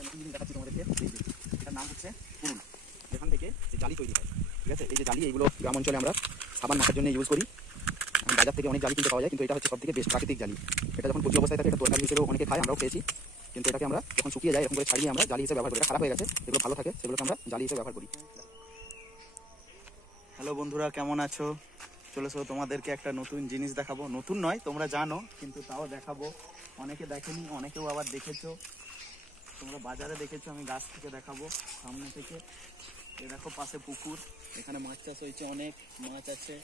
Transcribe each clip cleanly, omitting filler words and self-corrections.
একটা নতুন জিনিস দেখাচ্ছি তোমাদেরকে। এই যে এটার নাম হচ্ছে পুরুল, যেখান থেকে যে জালি তৈরি হয়। ঠিক আছে, এই যে জালি, এইগুলো গ্রাম অঞ্চলে আমরা সাবান মাখার জন্য ইউজ করি। বাজার থেকে অনেক জালি কিনতে পাওয়া যায়, কিন্তু এটা হচ্ছে সবথেকে বেস্ট প্রাকৃতিক জালি। এটা যখন কচি অবস্থায় থাকে এটা তরকারি হিসেবেও অনেকে খায়, আমরাও খেয়েছি। কিন্তু এটাকে আমরা যখন শুকিয়ে যায় এরকম করে ছাড়িয়ে আমরা জালি হিসেবে ব্যবহার করি। এটা খারাপ হয়ে গেছে, যেগুলো ভালো থাকে সেগুলোকে আমরা জালি হিসেবে ব্যবহার করি। হ্যালো বন্ধুরা, কেমন আছো? চলেছো তোমাদেরকে একটা নতুন জিনিস দেখাবো। নতুন নয়, তোমরা জানো, কিন্তু তাও দেখাবো। অনেকে দেখেনি, অনেকেও আবার দেখেছো। তোমরা বাজারে দেখেছো, আমি গাছ থেকে দেখাবো, সামনে থেকে। এ দেখো পাশে পুকুর, এখানে মাছ চাষ হয়েছে, অনেক মাছ আছে।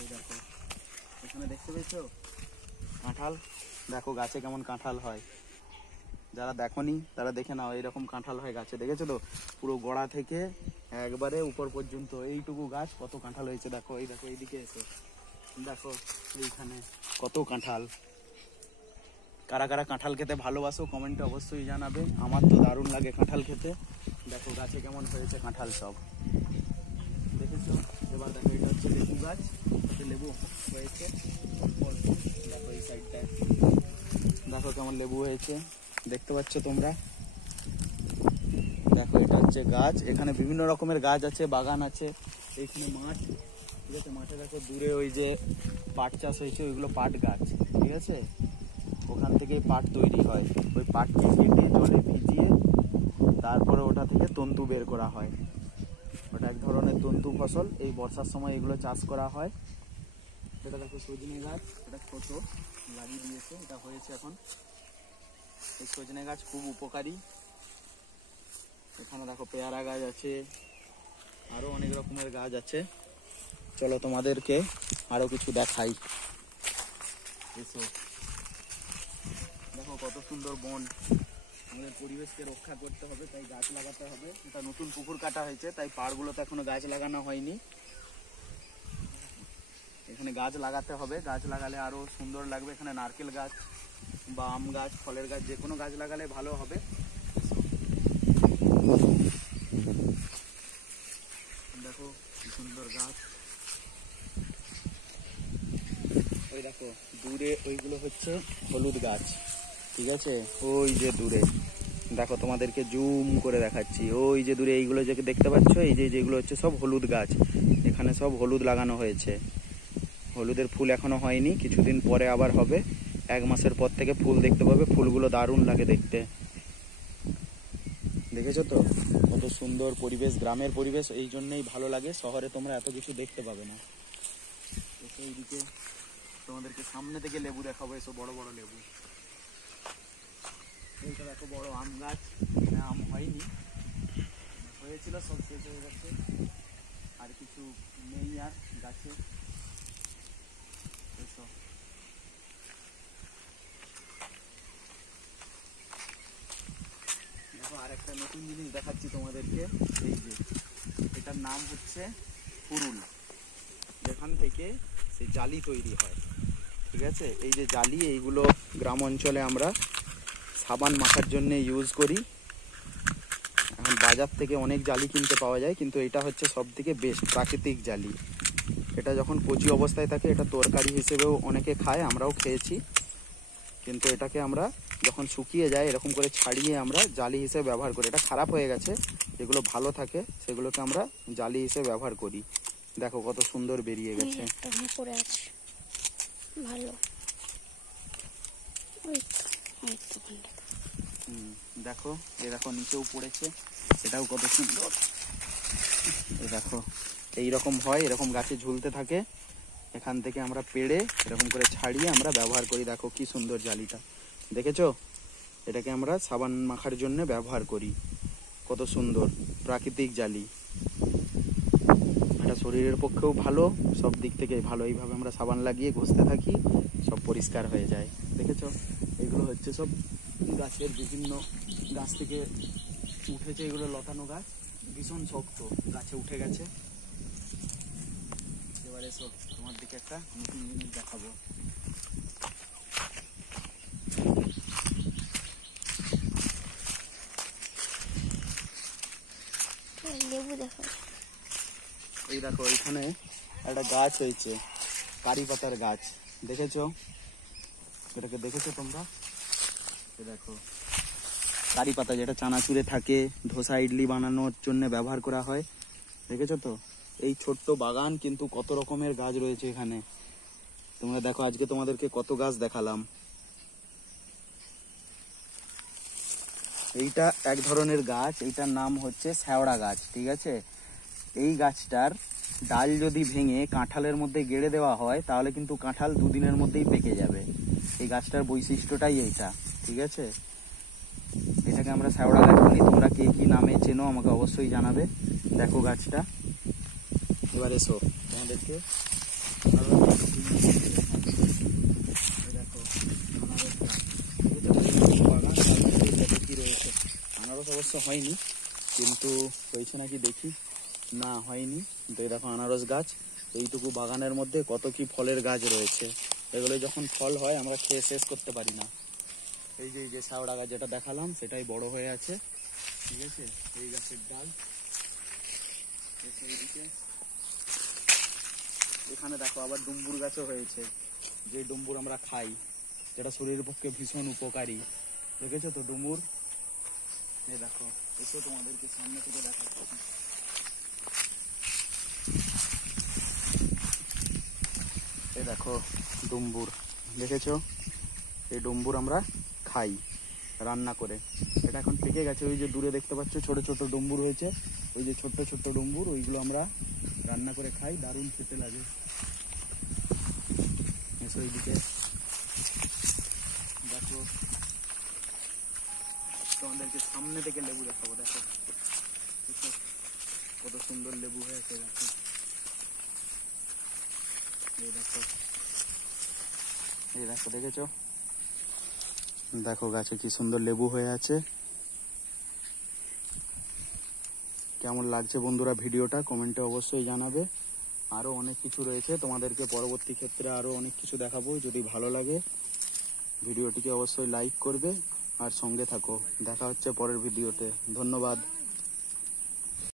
এই দেখো এখানে দেখতে পেয়েছো কাঁঠাল। দেখো গাছে কেমন কাঁঠাল হয়, যারা দেখোনি তারা দেখে নাও। এইরকম কাঁঠাল হয় গাছে, দেখেছো তো? পুরো গোড়া থেকে একবারে উপর পর্যন্ত এইটুকু গাছ কত কাঁঠাল হয়েছে। দেখো, এই দেখো, এইদিকে এসে দেখো, এইখানে কত কাঁঠাল। কারা কারা কাঁঠাল খেতে ভালোবাসো কমেন্টে অবশ্যই জানাবে। আমার তো দারুণ লাগে কাঁঠাল খেতে। দেখো গাছে কেমন হয়েছে কাঁঠাল সব, দেখেছো? এবার দেখো, এটা হচ্ছে লেবু গাছ, লেবু হয়েছে অল্প। দেখো এই সাইডটায় দেখো কেমন লেবু হয়েছে, দেখতে পাচ্ছ তোমরা? দেখো এটা হচ্ছে গাছ, এখানে বিভিন্ন রকমের গাছ আছে, বাগান আছে। এইখানে মাঠ, ঠিক আছে? মাঠে দেখো দূরে ওই যে পাট চাষ হয়েছে, ওইগুলো পাট গাছ, ঠিক আছে? ওখান থেকে পাট তৈরি হয়। ওই পাটকে কেটে জলে ভিজিয়ে তারপরে ওটা থেকে তন্তু বের করা হয়। ওটা এক ধরনের তন্তু ফসল। এই বর্ষার সময় এগুলো চাষ করা হয়। এটা দেখো সজনে গাছ, এটা ছোট লাগিয়ে দিয়েছে, এটা হয়েছে এখন। এই সজনে গাছ খুব উপকারী। এখানে দেখো পেয়ারা গাছ আছে, আরো অনেক রকমের গাছ আছে। চলো তোমাদেরকে আরো কিছু দেখাই, এসো। দেখো কত সুন্দর বন। আমাদের পরিবেশকে রক্ষা করতে হবে, তাই গাছ লাগাতে হবে। এটা নতুন পুকুর কাটা হয়েছে, তাই পাড়গুলোতে এখনো গাছ লাগানো হয়নি। এখানে গাছ লাগাতে হবে, গাছ লাগালে আরো সুন্দর লাগবে। এখানে নারকেল গাছ বা আম গাছ, ফলের গাছ, যে কোনো গাছ লাগালে ভালো হবে। দেখো কি সুন্দর গাছ। ওই দেখো দূরে ওইগুলো হচ্ছে হলুদ গাছ, ঠিক আছে? ওই যে দূরে দেখো, তোমাদেরকে জুম করে দেখাচ্ছি। ওই যে দূরে এইগুলো যে দেখতে পাচ্ছ, এই যে যেগুলো হচ্ছে সব হলুদ গাছ। এখানে সব হলুদ লাগানো হয়েছে। হলুদের ফুল এখনো হয়নি, কিছুদিন পরে আবার হবে। 1 মাসের পর থেকে ফুল দেখতে পাবে। ফুলগুলো দারুণ লাগে দেখতে, দেখেছো তো? কত সুন্দর পরিবেশ, গ্রামের পরিবেশ এই জন্যই ভালো লাগে। শহরে তোমরা এত কিছু দেখতে পাবে না। এইদিকে তোমাদেরকে সামনে থেকে লেবু দেখাবো, এসব বড় বড় লেবু। এইটা দেখো বড় আম গাছ, আম হয়নি, হয়েছিল সব শেষ হয়ে গেছে, আর কিছু নেই আর গাছে। এসব দেখো আর একটা নতুন জিনিস দেখাচ্ছি তোমাদেরকে। এই যে এটার নাম হচ্ছে পুরুল, যেখান থেকে সে জালি তৈরি হয়, ঠিক আছে? এই যে জালি, এইগুলো গ্রাম অঞ্চলে আমরা সাবান মাখার জন্য ইউজ করি। এখন বাজার থেকে অনেক জালি কিনতে পাওয়া যায়, কিন্তু এটা হচ্ছে সব থেকে বেস্ট প্রাকৃতিক জালি। এটা যখন কচি অবস্থায় থাকে এটা তরকারি হিসেবেও অনেকে খায়, আমরাও খেয়েছি। কিন্তু এটাকে আমরা যখন শুকিয়ে যায় এরকম করে ছাড়িয়ে আমরা জালি হিসেবে ব্যবহার করি। এটা খারাপ হয়ে গেছে, যেগুলো ভালো থাকে সেগুলোকে আমরা জালি হিসেবে ব্যবহার করি। দেখো কত সুন্দর বেরিয়ে গেছে। ভালো দেখো, এই দেখো নিচেও পড়েছে, এটাও কত সুন্দর। এই দেখো এইরকম হয়, এরকম গাছে ঝুলতে থাকে। এখান থেকে আমরা পেড়ে এরকম করে ছাড়িয়ে আমরা ব্যবহার করি। দেখো কি সুন্দর জালিটা, দেখেছো? এটাকে আমরা সাবান মাখার জন্য ব্যবহার করি। কত সুন্দর প্রাকৃতিক জালি। এটা শরীরের পক্ষেও ভালো, সব দিক থেকে ভালো। এইভাবে আমরা সাবান লাগিয়ে ঘষতে থাকি, সব পরিষ্কার হয়ে যায়। দেখেছো? এগুলো হচ্ছে সব গাছের বিভিন্ন গাছ থেকে উঠেছে, এগুলো লতানো গাছ, ভীষণ শক্ত, গাছে উঠে গেছে। এবার এসো তোমার দিকে একটা নতুন জিনিস দেখাবো। লেবু দেখো, এই দেখো এখানে একটা গাছ হয়েছে, কারি পাতার গাছ, দেখেছো? এটাকে দেখেছো তোমরা? দেখো কারি পাতা, যেটা চানাচুরে থাকে, ধোসা ইডলি বানানোর জন্য ব্যবহার করা হয়। দেখেছো তো এই ছোট্ট বাগান, কিন্তু কত রকমের গাছ রয়েছে এখানে। তোমরা দেখো, আজকে তোমাদেরকে কত গাছ দেখালাম। এইটা এক ধরনের গাছ, এইটার নাম হচ্ছে শ্যাওড়া গাছ, ঠিক আছে। এই গাছটার ডাল যদি ভেঙে কাঁঠালের মধ্যে গেড়ে দেওয়া হয় তাহলে কিন্তু কাঁঠাল 2 দিনের মধ্যেই পেকে যাবে। এই গাছটার বৈশিষ্ট্যটাই এইটা, ঠিক আছে। এটাকে আমরা শ্যাওড়া গাছ বলি। তোমরা কে কি নামে চেনো আমাকে অবশ্যই জানাবে। দেখো গাছটা। এবার এসো তোমাদেরকে আরো দেখো আনারস গাছ। বাগান কি রয়েছে, আনারস অবশ্য হয়নি, কিন্তু হয়েছে নাকি দেখি। না, হয়নি। তো এই দেখো আনারস গাছ। এইটুকু বাগানের মধ্যে কত কি ফলের গাছ রয়েছে। এগুলো যখন ফল হয় আমরা খেয়ে শেষ করতে পারি না। এই যে শ্যাওড়া গাছ যেটা দেখালাম সেটাই বড় হয়ে আছে, ঠিক আছে। এই গাছের ডাল এইদিকে। এখানে দেখো আবার ডুম্বুর গাছও হয়েছে, যে ডুম্বুর আমরা খাই, যেটা শরীরের পক্ষে ভীষণ উপকারী। দেখেছো তো ডুমুর? এই দেখো, এসো তোমাদেরকে সামনে থেকে দেখাচ্ছি। এই দেখো ডুম্বুর, দেখেছো? এই ডুম্বুর আমরা খাই রান্না করে। এটা এখন পেকে গেছে। ওই যে দূরে দেখতে পাচ্ছ ছোট ছোট ডুম্বুর হয়েছে, ওই যে ছোট্ট ছোট্ট ডুম্বুর, ওইগুলো আমরা রান্না করে খাই, দারুণ খেতে লাগে। এসো এইদিকে দেখো, তোমাদেরকে সামনে থেকে লেবু দেখাবো। দেখো কত সুন্দর লেবু হয়েছে। দেখো এই দেখো, এই দেখো, দেখেছো? দেখো গাছে কি সুন্দর লেবু হয়ে আছে। কেমন লাগছে বন্ধুরা ভিডিওটা কমেন্টে অবশ্যই জানাবে। আরো অনেক কিছু রয়েছে, তোমাদেরকে পরবর্তী ক্ষেত্রে আরো অনেক কিছু দেখাবো। যদি ভালো লাগে ভিডিওটিকে অবশ্যই লাইক করবে আর সঙ্গে থাকো। দেখা হচ্ছে পরের ভিডিওতে। ধন্যবাদ।